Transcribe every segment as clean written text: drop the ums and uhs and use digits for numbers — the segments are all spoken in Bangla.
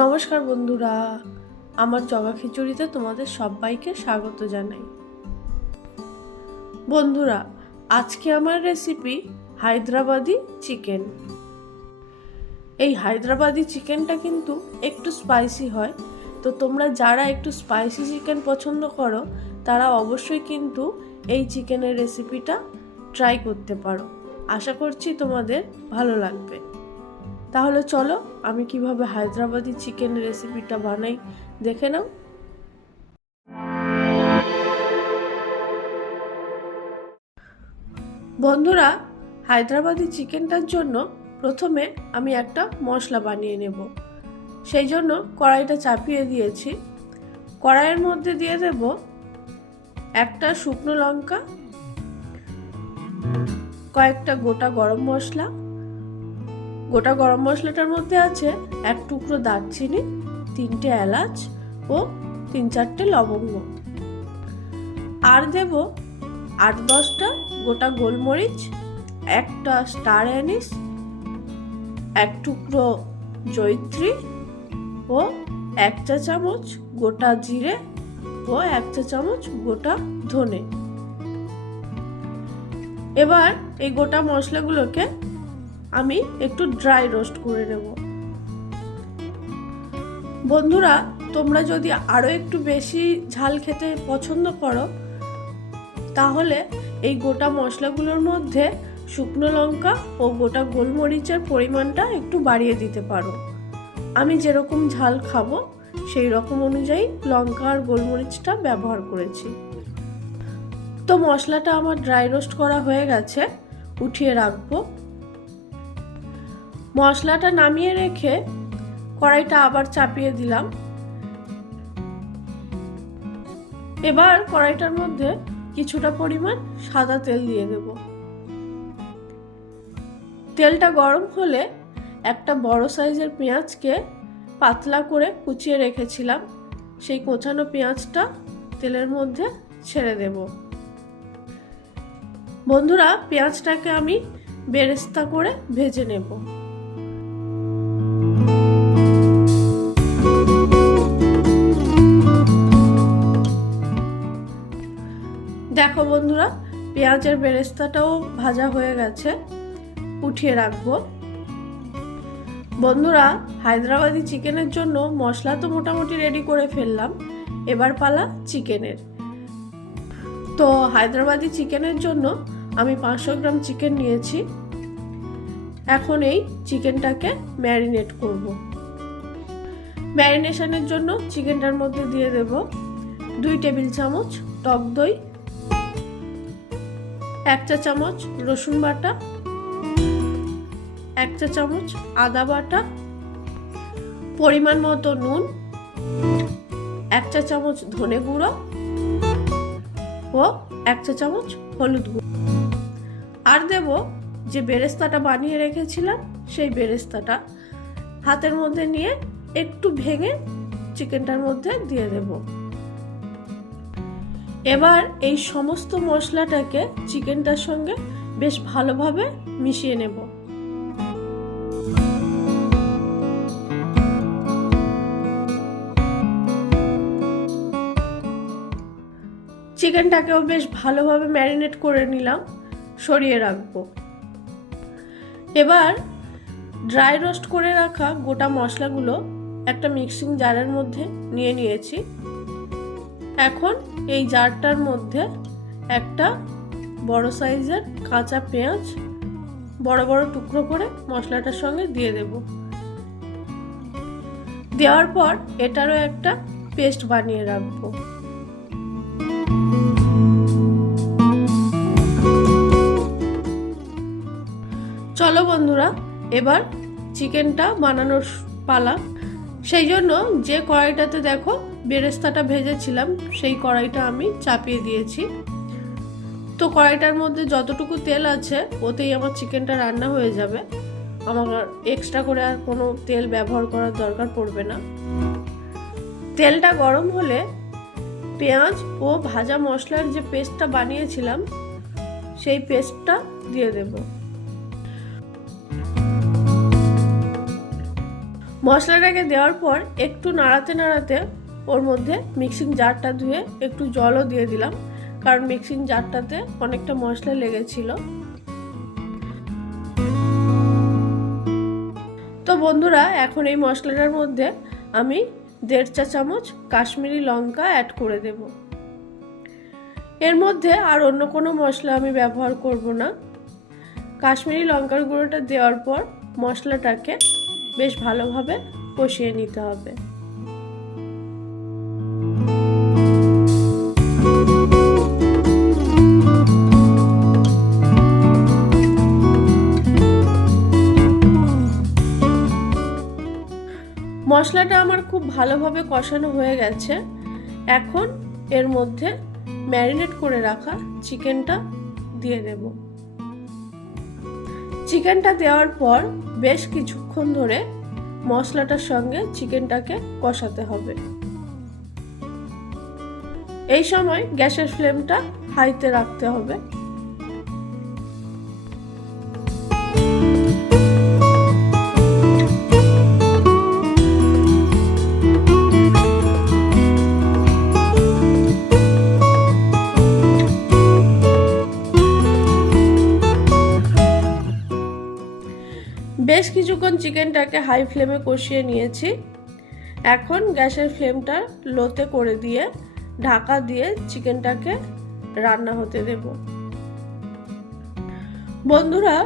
নমস্কার বন্ধুরা, আমার জগা খিচুড়িতে তোমাদের সবাইকে স্বাগত জানাই। বন্ধুরা, আজকে আমার রেসিপি হায়দ্রাবাদি চিকেন। এই হায়দ্রাবাদি চিকেনটা কিন্তু একটু স্পাইসি হয়, তো তোমরা যারা একটু স্পাইসি চিকেন পছন্দ করো তারা অবশ্যই কিন্তু এই চিকেনের রেসিপিটা ট্রাই করতে পারো। আশা করছি তোমাদের ভালো লাগবে। তাহলে চলো আমি কিভাবে হায়দ্রাবাদি চিকেন রেসিপিটা বানাই দেখে নাও। বন্ধুরা, হায়দ্রাবাদি চিকেনটার জন্য প্রথমে আমি একটা মশলা বানিয়ে নেব। সেই জন্য কড়াইটা চাপিয়ে দিয়েছি। কড়াইয়ের মধ্যে দিয়ে দেব একটা শুকনো লঙ্কা, কয়েকটা গোটা গরম মশলা। গোটা গরম মশলাটার মধ্যে আছে এক টুকরো দারচিনি, 3টে এলাচ ও 3-4টে লবঙ্গ। আর দেব 8-10টা গোটা গোলমরিচ, একটা স্টার অ্যানিস, এক টুকরো জয়িত্রী ও 1 চা চামচ গোটা জিরে ও 1 চা চামচ গোটা ধনে। এবার এই গোটা মশলাগুলোকে আমি একটু ড্রাই রোস্ট করে নেব। বন্ধুরা, তোমরা যদি আরও একটু বেশি ঝাল খেতে পছন্দ করো তাহলে এই গোটা মশলাগুলোর মধ্যে শুকনো লঙ্কা ও গোটা গোলমরিচের পরিমাণটা একটু বাড়িয়ে দিতে পারো। আমি যেরকম ঝাল খাবো সেই রকম অনুযায়ী লঙ্কা আর গোলমরিচটা ব্যবহার করেছি। তো মশলাটা আমার ড্রাই রোস্ট করা হয়ে গেছে, উঠিয়ে রাখবো। মশলাটা নামিয়ে রেখে কড়াইটা আবার চাপিয়ে দিলাম। এবার কড়াইটার মধ্যে কিছুটা পরিমাণ সাদা তেল দিয়ে দেব। তেলটা গরম হলে একটা বড় সাইজের পেঁয়াজকে পাতলা করে কুচিয়ে রেখেছিলাম, সেই কোচানো পেঁয়াজটা তেলের মধ্যে ছেড়ে দেব। বন্ধুরা, পেঁয়াজটাকে আমি বেরেস্তা করে ভেজে নেব। দেখো বন্ধুরা, পেঁয়াজের বেরেস্তাটাও ভাজা হয়ে গেছে, উঠিয়ে রাখবো। বন্ধুরা, হায়দ্রাবাদি চিকেনের জন্য মশলা তো মোটামুটি রেডি করে ফেললাম, এবার পালা চিকেনের। তো হায়দ্রাবাদি চিকেনের জন্য আমি 500 গ্রাম চিকেন নিয়েছি। এখন এই চিকেনটাকে ম্যারিনেট করব। ম্যারিনেশনের জন্য চিকেনটার মধ্যে দিয়ে দেব 2 টেবিল চামচ টক দই, 1 চা চামচ রসুন বাটা, 1 চা চামচ আদা বাটা, পরিমাণ মতো নুন, 1 চা চামচ ধনে গুঁড়ো ও 1 চা চামচ হলুদ গুঁড়ো। আর দেব যে বেরেস্তাটা বানিয়ে রেখেছিলাম সেই বেরেস্তাটা হাতের মধ্যে নিয়ে একটু ভেঙে চিকেনটার মধ্যে দিয়ে দেব। এবার এই সমস্ত মশলাটাকে চিকেনটার সঙ্গে বেশ ভালোভাবে মিশিয়ে নেব। চিকেনটাকেও বেশ ভালোভাবে ম্যারিনেট করে নিলাম, সরিয়ে রাখবো। এবার ড্রাই রোস্ট করে রাখা গোটা মশলাগুলো একটা মিক্সিং জারের মধ্যে নিয়ে নিয়েছি। এখন এই জারটার মধ্যে একটা বড় সাইজের কাঁচা পেঁয়াজ বড় বড় টুকরো করে মশলাটার সঙ্গে দিয়ে দেব। দেওয়ার পর এটারও একটা পেস্ট বানিয়ে রাখবো। চলো বন্ধুরা, এবার চিকেনটা বানানোর পালা। সেই জন্য যে কড়াইটাতে দেখো বেরেস্তাটা ভেজেছিলাম সেই কড়াইটা আমি চাপিয়ে দিয়েছি। তো কড়াইটার মধ্যে যতটুকু তেল আছে ওতেই আমার চিকেনটা রান্না হয়ে যাবে, আমার এক্সট্রা করে আর কোনো তেল ব্যবহার করার দরকার পড়বে না। তেলটা গরম হলে পেঁয়াজ ও ভাজা মশলার যে পেস্টটা বানিয়েছিলাম সেই পেস্টটা দিয়ে দেব। মশলাটাকে দেওয়ার পর একটু নাড়াতে নাড়াতে ওর মধ্যে মিক্সিং জারটা ধুয়ে একটু জলও দিয়ে দিলাম, কারণ মিক্সিং জারটাতে অনেকটা মশলা লেগেছিল। তো বন্ধুরা, এখন এই মশলাটার মধ্যে আমি 1.5 চা চামচ কাশ্মীরি লঙ্কা অ্যাড করে দেব। এর মধ্যে আর অন্য কোনো মশলা আমি ব্যবহার করব না। কাশ্মীরি লঙ্কার গুঁড়োটা দেওয়ার পর মশলাটাকে বেশ ভালোভাবে কষিয়ে নিতে হবে। মশলাটা আমার খুব ভালোভাবে কষানো হয়ে গেছে। এখন এর মধ্যে ম্যারিনেট করে রাখা চিকেনটা দিয়ে দেব। চিকেনটা দেওয়ার পর বেশ কিছুক্ষণ ধরে মশলাটার সঙ্গে চিকেনটাকে কষাতে হবে। এই সময় গ্যাসের ফ্লেমটা হাইতে রাখতে হবে। বেশ কিছুক্ষণ চিকেনটাকে হাই ফ্লেমে কষিয়ে নিয়েছি। এখন গ্যাসের ফ্লেমটা লোতে করে দিয়ে ঢাকা দিয়ে চিকেনটাকে রান্না হতে দেব। বন্ধুরা,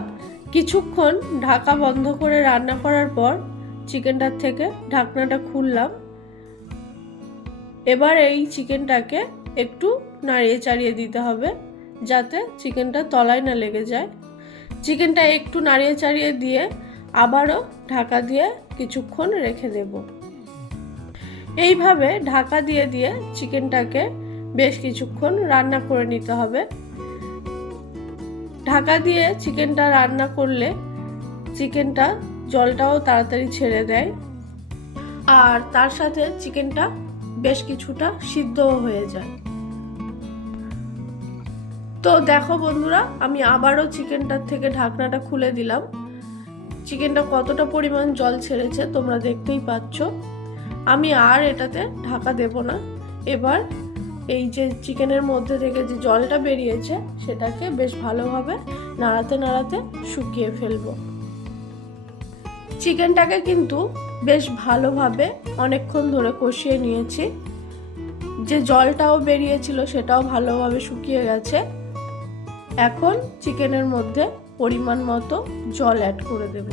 কিছুক্ষণ ঢাকা বন্ধ করে রান্না করার পর চিকেনটার থেকে ঢাকনাটা খুললাম। এবার এই চিকেনটাকে একটু নাড়িয়ে চাড়িয়ে দিতে হবে, যাতে চিকেনটা তলায় না লেগে যায়। চিকেনটা একটু নাড়িয়ে চাড়িয়ে দিয়ে আবারও ঢাকা দিয়ে কিছুক্ষণ রেখে দেব। এইভাবে ঢাকা দিয়ে দিয়ে চিকেনটাকে বেশ কিছুক্ষণ রান্না করে নিতে হবে। ঢাকা দিয়ে চিকেনটা রান্না করলে চিকেনটা জলটাও তাড়াতাড়ি ছেড়ে দেয়, আর তার সাথে চিকেনটা বেশ কিছুটা সিদ্ধও হয়ে যায়। তো দেখো বন্ধুরা, আমি আবারও চিকেনটার থেকে ঢাকনাটা খুলে দিলাম। চিকেনটা কতটা পরিমাণ জল ছেড়েছে তোমরা দেখতেই পাচ্ছ। আমি আর এটাতে ঢাকা দেব না। এবার এই যে চিকেনের মধ্যে থেকে যে জলটা বেরিয়েছে সেটাকে বেশ ভালোভাবে নাড়াতে নাড়াতে শুকিয়ে ফেলবো। চিকেনটাকে কিন্তু বেশ ভালোভাবে অনেকক্ষণ ধরে কষিয়ে নিয়েছি। যে জলটাও বেরিয়েছিল সেটাও ভালোভাবে শুকিয়ে গেছে। এখন চিকেনের মধ্যে পরিমাণ মতো জল অ্যাড করে দেব।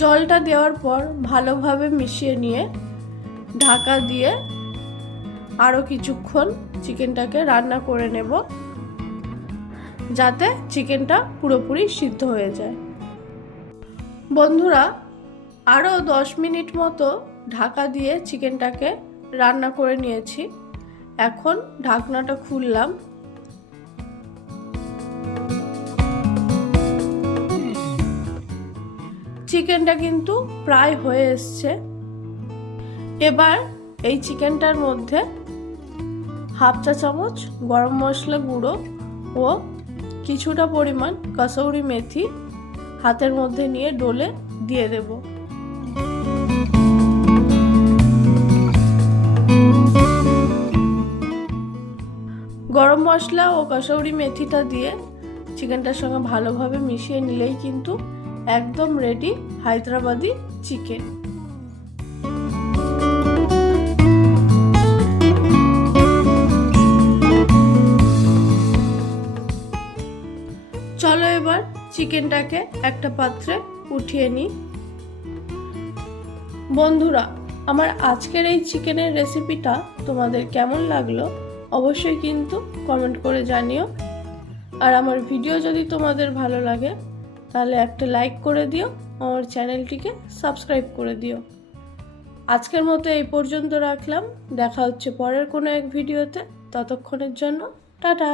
জলটা দেওয়ার পর ভালোভাবে মিশিয়ে নিয়ে ঢাকা দিয়ে আরও কিছুক্ষণ চিকেনটাকে রান্না করে নেব, যাতে চিকেনটা পুরোপুরি সিদ্ধ হয়ে যায়। বন্ধুরা, আরও 10 মিনিট মতো ঢাকা দিয়ে চিকেনটাকে রান্না করে নিয়েছি। এখন ঢাকনাটা খুললাম। চিকেনটা কিন্তু প্রায় হয়ে এসছে। এবার এই চিকেনটার মধ্যে 1/2 চা চামচ গরম মশলা গুঁড়ো ও কিছুটা পরিমাণ কসৌরি মেথি হাতের মধ্যে নিয়ে ডলে দিয়ে দেব। গরম মশলা ও কসৌরি মেথিটা দিয়ে চিকেনটার সঙ্গে ভালোভাবে মিশিয়ে নিলেই কিন্তু একদম রেডি হায়দ্রাবাদি চিকেন। চলো এবার চিকেনটাকে একটা পাত্রে উঠিয়ে নিই। বন্ধুরা, আমার আজকের এই চিকেনের রেসিপিটা তোমাদের কেমন লাগলো অবশ্যই কিন্তু কমেন্ট করে জানিও। আর আমার ভিডিও যদি তোমাদের ভালো লাগে তাহলে একটা লাইক করে দিও, আমার চ্যানেলটিকে সাবস্ক্রাইব করে দিও। আজকের মতো এই পর্যন্ত রাখলাম। দেখা হচ্ছে পরের কোনো এক ভিডিওতে। ততক্ষণের জন্য টাটা।